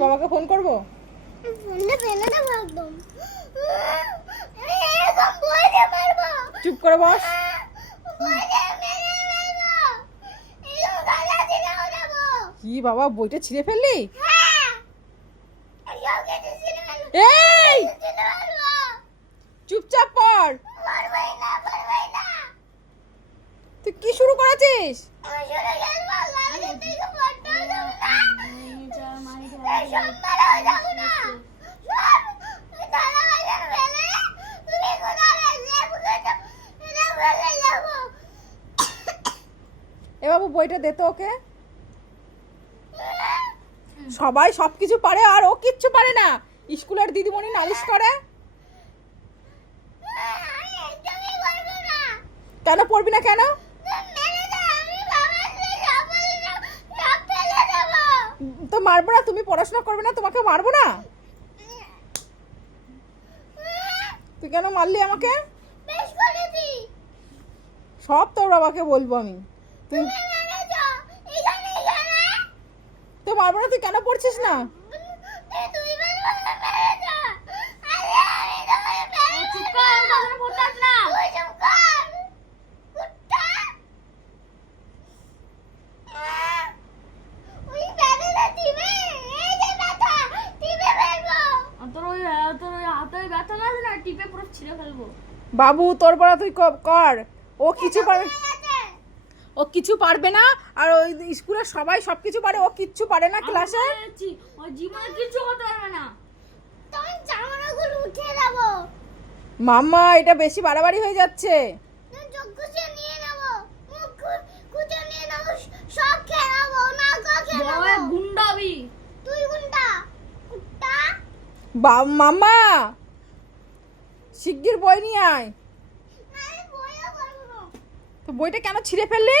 বাবাকে ফোন করবো? চুপ করে বস। কি বাবা, বইটা ছিঁড়ে ফেললি? এই চুপচাপ পড়। তুই কি শুরু করেছিস? এ বাবু, বইটা দে তো ওকে। সবাই সবকিছু পারে আর ও কিচ্ছু পারে না। স্কুলের দিদিমণি নালিশ করে। কেন পড়বি না? কেন তো মারবো না? তুমি পড়াশোনা করবে না, তোমাকে মারবো না? তুই কেন মারলি আমাকে? সব তোর বাবাকে বলবো আমি। তুই তো মারবো না। তুই কেন পড়ছিস না? বাবু, তোর পড়া তুই কর। ও কিছু পারবে, ও কিছু পারবে না। আর ওই স্কুলের সবাই সবকিছু পারে, ও কিচ্ছু পারে না ক্লাসে। মাম্মা, এটা বেশি বাড়াবাড়ি হয়ে যাচ্ছে। মাম্মা, শিগগির বই নিয়ে আয়। তো বইটা কেন ছিঁড়ে ফেললি?